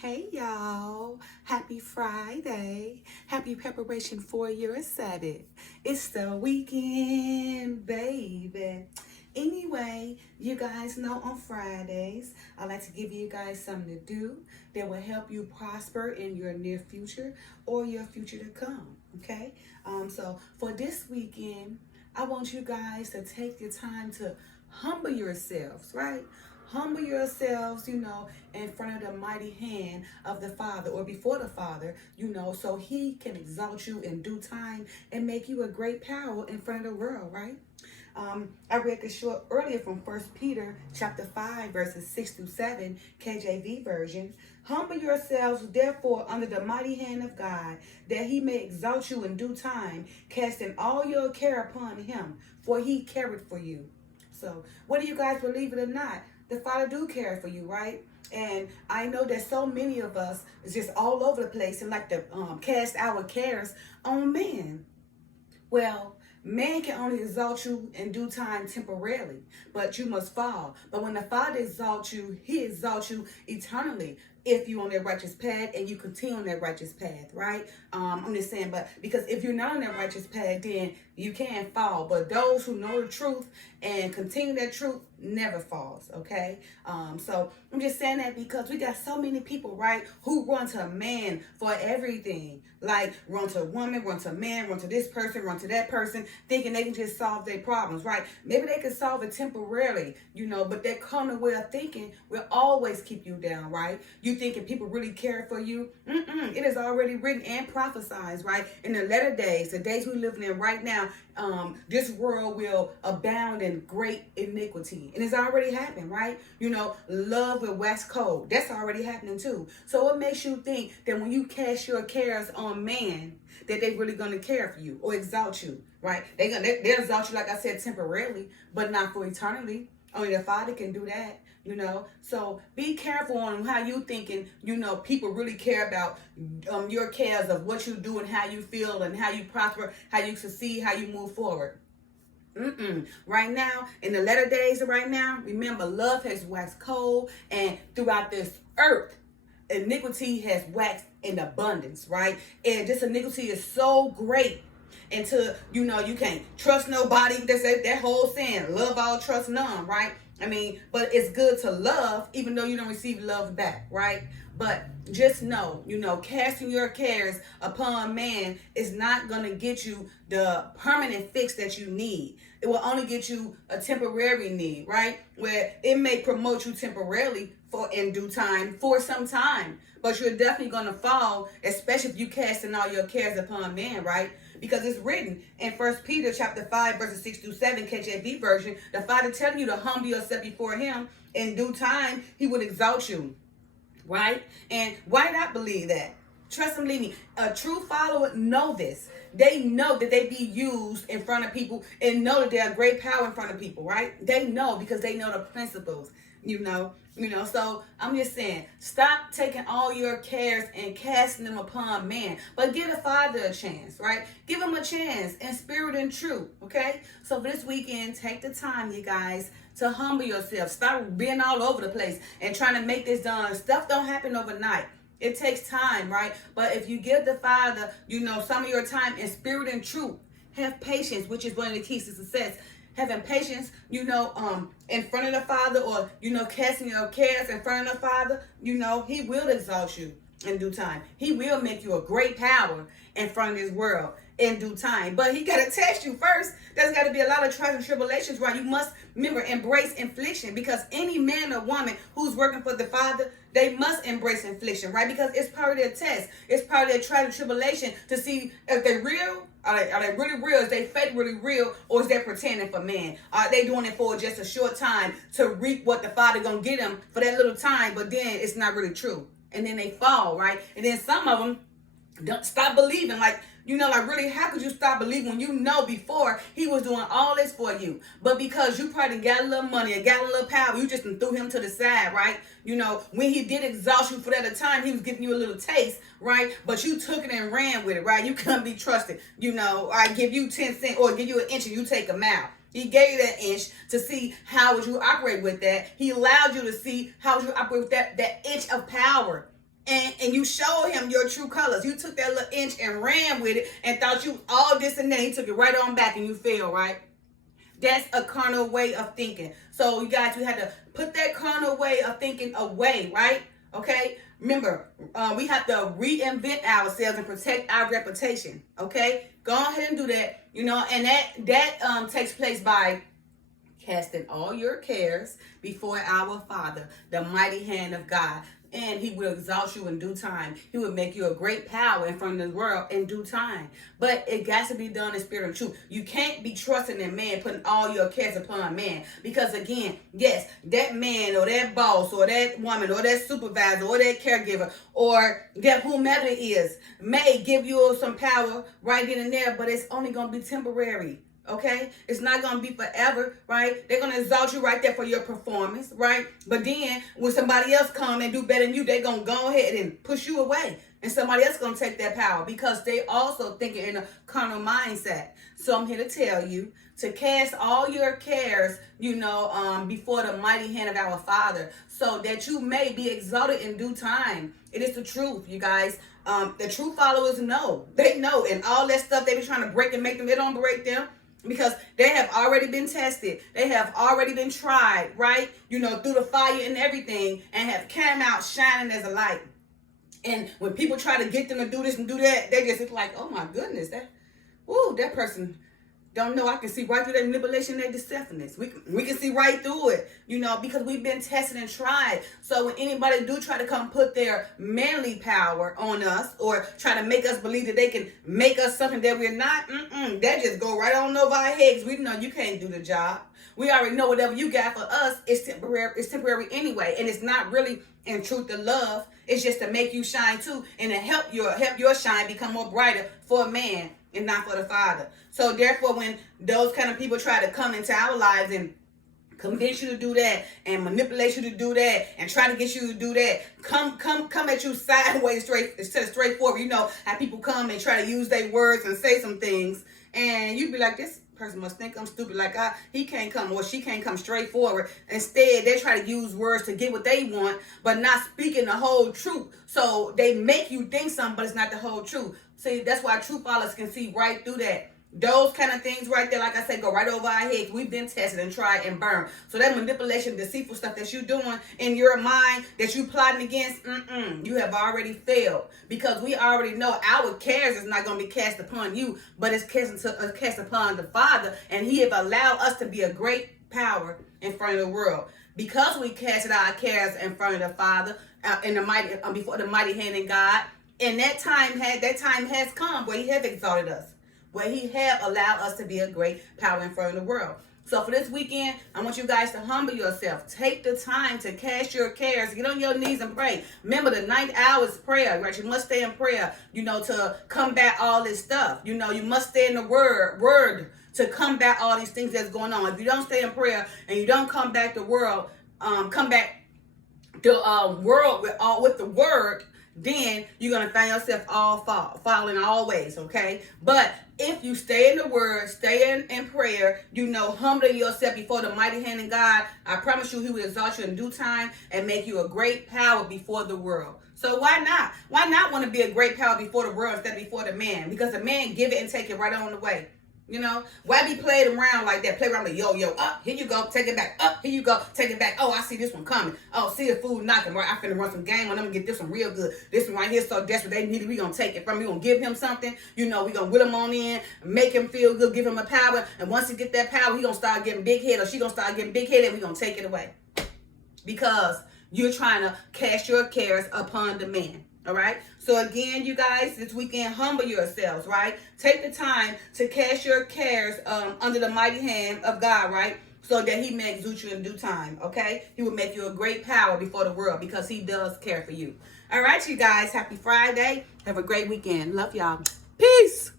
Hey y'all, happy Friday. Happy preparation for your Sabbath. It's the weekend, baby. Anyway, you guys know on Fridays, I like to give you guys something to do that will help you prosper in your near future or your future to come. Okay? So for this weekend, I want you guys to take your time to humble yourselves, right? Humble yourselves, in front of the mighty hand of the Father or before the Father, so He can exalt you in due time and make you a great power in front of the world, right? I read this short earlier from First Peter chapter 5, verses 6 through 7, KJV version. Humble yourselves, therefore, under the mighty hand of God, that He may exalt you in due time, casting all your care upon Him, for He careth for you. So, whether you guys believe it or not, the Father do care for you, right? And I know that so many of us is just all over the place and like to cast our cares on man. Well, man can only exalt you in due time temporarily, but you must fall. But when the Father exalts you, He exalts you eternally if you're on that righteous path and you continue on that righteous path, right? I'm just saying, but because if you're not on that righteous path, then you can fall. But those who know the truth and continue that truth never falls, okay? So I'm just saying that because we got so many people, right, who run to a man for everything. Like run to a woman, run to a man, run to this person, run to that person, thinking they can just solve their problems, right? Maybe they can solve it temporarily, but that carnal way of thinking will always keep you down, right? You thinking people really care for you? It is already written and prophesied, right? In the latter days, the days we're living in right now, this world will abound in great iniquity. And it's already happened, right? Love will wax cold. That's already happening too. So what makes you think that when you cast your cares on man, that they really going to care for you or exalt you, right? They'll exalt you, like I said, temporarily, but not for eternity. Only the Father can do that. So be careful on how you thinking, people really care about your cares of what you do and how you feel and how you prosper, how you succeed, how you move forward. Right now, in the latter days right now, remember, love has waxed cold, and throughout this earth, iniquity has waxed in abundance, right? And this iniquity is so great until, you can't trust nobody. That's that whole saying, love all, trust none, right? But it's good to love even though you don't receive love back, right? But just know, casting your cares upon man is not going to get you the permanent fix that you need. It will only get you a temporary need, right? Where it may promote you temporarily for in due time, for some time. But you're definitely going to fall, especially if you casting all your cares upon man, right? Because it's written in First Peter chapter 5, verses 6 through 7, KJV version, the Father telling you to humble yourself before Him. In due time, He will exalt you, right? And why not believe that? Trust and believe me. A true follower know this. They know that they be used in front of people and know that they're a great power in front of people, right? They know because they know the principles, So I'm just saying, stop taking all your cares and casting them upon man, but give the Father a chance, right? Give Him a chance in spirit and truth, okay? So for this weekend, take the time, you guys, to humble yourself. Stop being all over the place and trying to make this done. Stuff don't happen overnight. It takes time, right? But if you give the Father, some of your time in spirit and truth, have patience, which is one of the keys to success. Having patience, in front of the Father, or, casting your cares in front of the Father, He will exalt you in due time. He will make you a great power in front of this world in due time. But He got to test you first. There's got to be a lot of trials and tribulations, right? You must, remember, embrace affliction, because any man or woman who's working for the Father, they must embrace affliction, right? Because it's part of their test. It's part of their trial and tribulation to see if they're real. Are they really real? Is they faith really real? Or is they pretending for man? Are they doing it for just a short time to reap what the Father gonna get them for that little time, but then it's not really true? And then they fall, right? And then some of them don't stop believing. Like really, how could you stop believing when you know before He was doing all this for you? But because you probably got a little money and got a little power, you just threw Him to the side, right? When He did exalt you for that time, He was giving you a little taste, right? But you took it and ran with it, right? You couldn't be trusted. I give you 10 cents or give you an inch and you take a mile. He gave you that inch to see how would you operate with that. He allowed you to see how would you operate with that inch of power. and you showed him your true colors. You took that little inch and ran with it and thought you all this and that. He took it right on back and you failed, right? That's a carnal way of thinking. So you guys, we had to put that carnal way of thinking away, right? Okay? Remember, we have to reinvent ourselves and protect our reputation, okay? Go ahead and do that, and that takes place by casting all your cares before our Father, the mighty hand of God. And he will exalt you in due time. He will make you a great power in front of the world in due time. But it got to be done in spirit and truth. You can't be trusting in man, putting all your cares upon man. Because again, yes, that man or that boss or that woman or that supervisor or that caregiver or that whomever it is may give you some power right then and there, but it's only going to be temporary. Okay, it's not going to be forever, right? They're going to exalt you right there for your performance, right? But then when somebody else come and do better than you, they're going to go ahead and push you away. And somebody else going to take that power because they also thinking in a carnal mindset. So I'm here to tell you to cast all your cares, before the mighty hand of our Father so that you may be exalted in due time. It is the truth, you guys. The true followers know. They know. And all that stuff they be trying to break and make them, they don't break them. Because they have already been tested. They have already been tried, right? Through the fire and everything, and have come out shining as a light. And when people try to get them to do this and do that, they just look like, oh my goodness, that person don't know. I can see right through that manipulation, their deceptiveness. We can see right through it, because we've been tested and tried. So when anybody do try to come put their manly power on us or try to make us believe that they can make us something that we're not, that just go right on over our heads. We know you can't do the job. We already know whatever you got for us is temporary. It's temporary anyway, and it's not really in truth the love. It's just to make you shine too, and to help your shine become more brighter for a man and not for the Father. So therefore, when those kind of people try to come into our lives and convince you to do that and manipulate you to do that and try to get you to do that, come at you sideways, straightforward. How people come and try to use their words and say some things, and you be like, this person must think I'm stupid, like he can't come or she can't come straight forward. Instead, they try to use words to get what they want, but not speaking the whole truth. So they make you think something, but it's not the whole truth. See, that's why true followers can see right through that. Those kind of things right there, like I said, go right over our heads. We've been tested and tried and burned. So that manipulation, deceitful stuff that you're doing in your mind, that you plotting against, you have already failed. Because we already know our cares is not going to be cast upon you, but it's cast upon the Father. And he have allowed us to be a great power in front of the world. Because we casted our cares in front of the Father, in the mighty, before the mighty hand of God. And that time has come where he have exalted us, where he have allowed us to be a great power in front of the world. So for this weekend, I want you guys to humble yourself. Take the time to cast your cares. Get on your knees and pray. Remember, the 9th hour is prayer, right? You must stay in prayer, to combat all this stuff. You must stay in the word to combat all these things that's going on. If you don't stay in prayer and you don't combat the world, world with the word, then you're going to find yourself all falling always, okay? But if you stay in the word, stay in prayer, humbling yourself before the mighty hand of God, I promise you he will exalt you in due time and make you a great power before the world. So why not? Why not want to be a great power before the world instead of before the man? Because the man give it and take it right on the way. Why be played around like that? Play around like, yo, up, here you go, take it back, up, here you go, take it back. Oh, I see this one coming. Oh, see the food knocking, right? I'm finna run some game on them and get this one real good. This one right here so desperate, they need it. We gonna take it from him. We gonna give him something. We gonna whip him on in, make him feel good, give him a power. And once he get that power, he gonna start getting big head or she gonna start getting big head and we gonna take it away. Because you're trying to cast your cares upon the man. All right. So again, you guys, this weekend, humble yourselves, right? Take the time to cast your cares under the mighty hand of God, right? So that he may exalt you in due time. Okay. He will make you a great power before the world because he does care for you. All right, you guys. Happy Friday. Have a great weekend. Love y'all. Peace.